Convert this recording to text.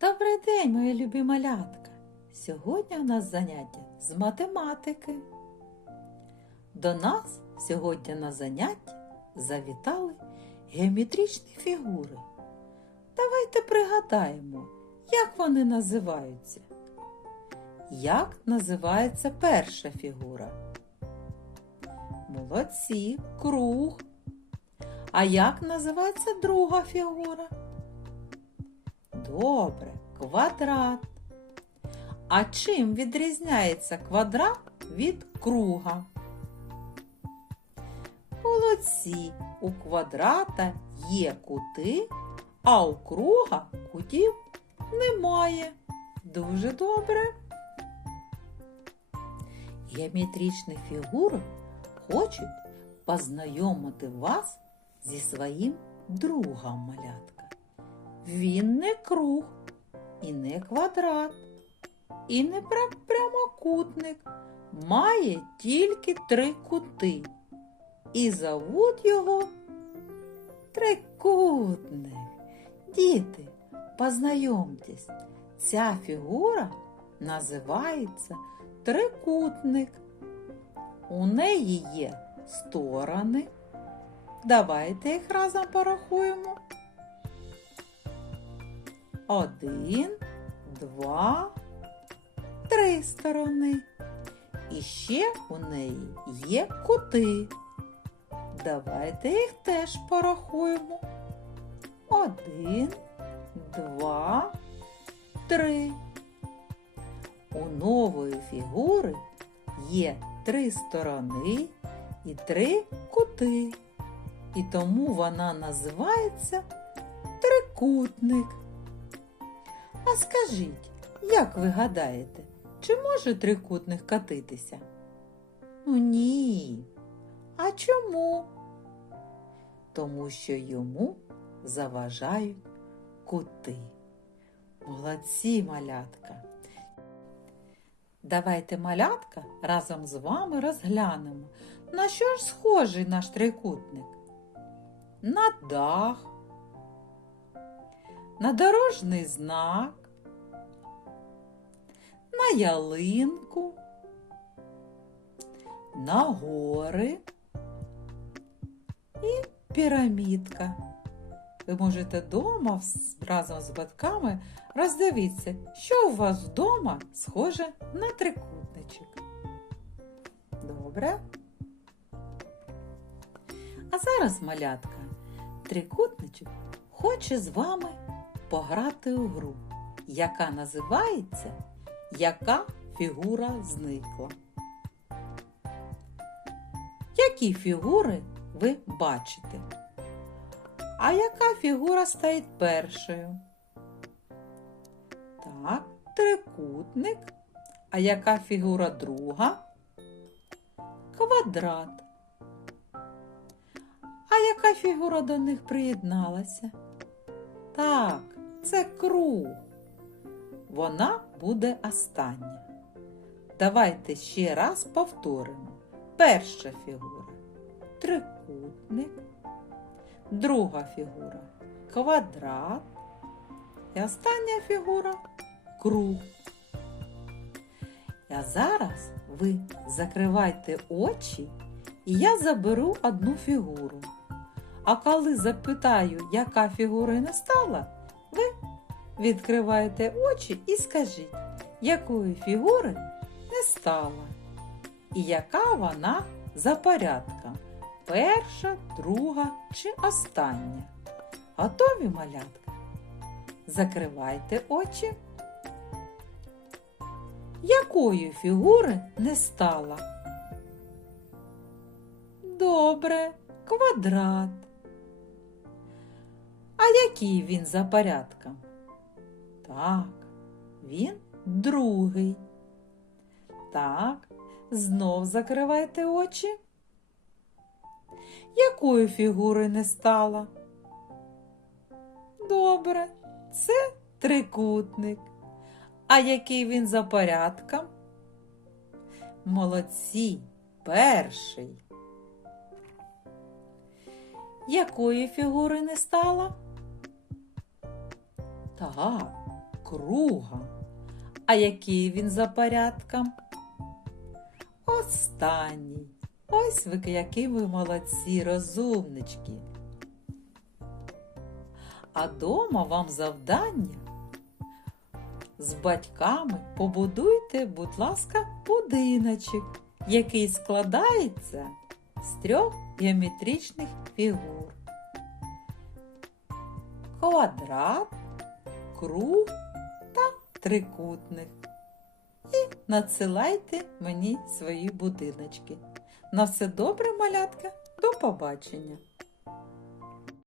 Добрий день, мої любі малятка! Сьогодні у нас заняття з математики. До нас сьогодні на заняття завітали геометричні фігури. Давайте пригадаємо, як вони називаються. Як називається перша фігура? Молодці, круг. А як називається друга фігура? Добре, квадрат. А чим відрізняється квадрат від круга? Молодці, у квадрата є кути, а у круга кутів немає. Дуже добре. Геометричні фігури хочуть познайомити вас зі своїм другом малятка. Він не круг, і не квадрат, і не прямокутник. Має тільки три кути. І зовуть його трикутник. Діти, познайомтесь, ця фігура називається трикутник. У неї є сторони. Давайте їх разом порахуємо. Один, два, три сторони. І ще у неї є кути. Давайте їх теж порахуємо. Один, два, три. У нової фігури є три сторони і три кути. І тому вона називається трикутник. А скажіть, як ви гадаєте, чи може трикутник катитися? Ну ні. А чому? Тому що йому заважають кути. Молодці малятка. Давайте малятка разом з вами розглянемо, на що ж схожий наш трикутник? На дах, на дорожній знак, на ялинку, на гори і пірамідка. Ви можете вдома разом з батьками роздивитися, що у вас вдома схоже на трикутничок. Добре? А зараз, малятка, трикутничок хоче з вами пограти у гру, яка називається Яка фігура зникла. Які фігури ви бачите? А яка фігура стоїть першою? Так, трикутник. А яка фігура друга? Квадрат. А яка фігура до них приєдналася? Так, це круг. Вона буде остання. Давайте ще раз повторимо. Перша фігура трикутник, друга фігура квадрат і остання фігура круг. А зараз ви закривайте очі, і я заберу одну фігуру. А коли запитаю, яка фігура не стала, ви відкриваєте очі і скажіть, якої фігури не стала, і яка вона за порядком. Перша, друга чи остання. Готові малятка? Закривайте очі. Якої фігури не стала? Добре, квадрат. А який він за порядком? Так, він другий. Так, знов закривайте очі. Якої фігури не стала? Добре, це трикутник. А який він за порядком? Молодці, перший. Якої фігури не стало? Так, круга. А який він за порядком? Останній. Ось ви які ви молодці, розумнички. А дома вам завдання. З батьками побудуйте, будь ласка, будиночок, який складається з трьох геометричних фігур. Квадрат, круг та трикутник. І надсилайте мені свої будиночки. На все добре, малятка, до побачення!